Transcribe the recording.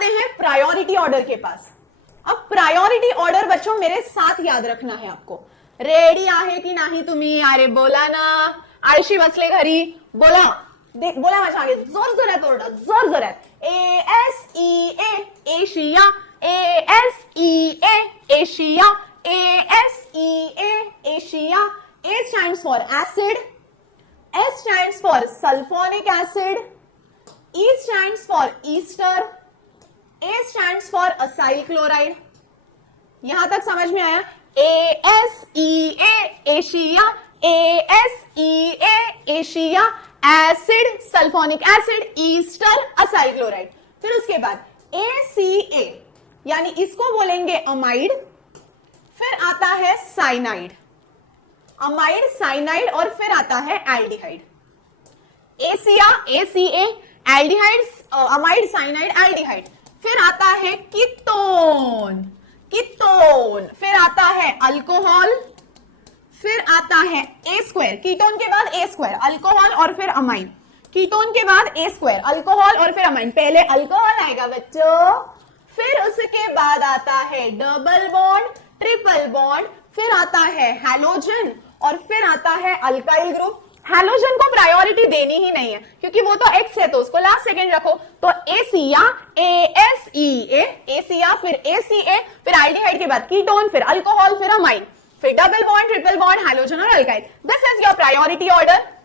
आते हैं priority order के पास। अब प्रायोरिटी ऑर्डर बच्चों मेरे साथ याद रखना है आपको। रेडी आहे की नाही तुम्ही? अरे बोला ना, आळशी बसले घरी, बोला, बोला माझ्या मागे, जोर जोरात ओरडा, जोर जोरात। ASEA Asia, ASEA Asia, ASEA Asia. A stands for acid, S stands for sulfonic acid, E stands for ester, A stands for acyl chloride। यहां तक समझ में आया? ASEA Asia, ASEA Asia, acid, sulphonic acid, Easter, acyl chloride. फिर उसके बाद ACA यानी इसको बोलेंगे अमाइड, फिर आता है साइनाइड, अमाइड, साइनाइड, और फिर आता है aldehyde. ACA aldehyde, amide, cyanide, aldehyde. फिर आता है कीटोन, कीटोन, फिर आता है अल्कोहल, फिर आता है ए स्क्वायर, कीटोन के बाद ए स्क्वायर, अल्कोहल और फिर अमाइन, कीटोन के बाद ए स्क्वायर, अल्कोहल और फिर अमाइन। पहले अल्कोहल आएगा बच्चों, फिर उसके बाद आता है डबल बॉन्ड, ट्रिपल बॉन्ड, फिर आता है हैलोजन और फिर आता है अल्काइल ग्रुप। हैलोजन को प्रायोरिटी देनी ही नहीं है क्योंकि वो तो एक्स है, तो उसको लास्ट सेकेंड रखो। तो एसिया, ASEA, एसिया, फिर ACA, फिर एल्डिहाइड के बाद कीटोन, फिर अल्कोहल, फिर अमाइन, फिर double bond, triple bond, halogen और alkyl. This is your priority order.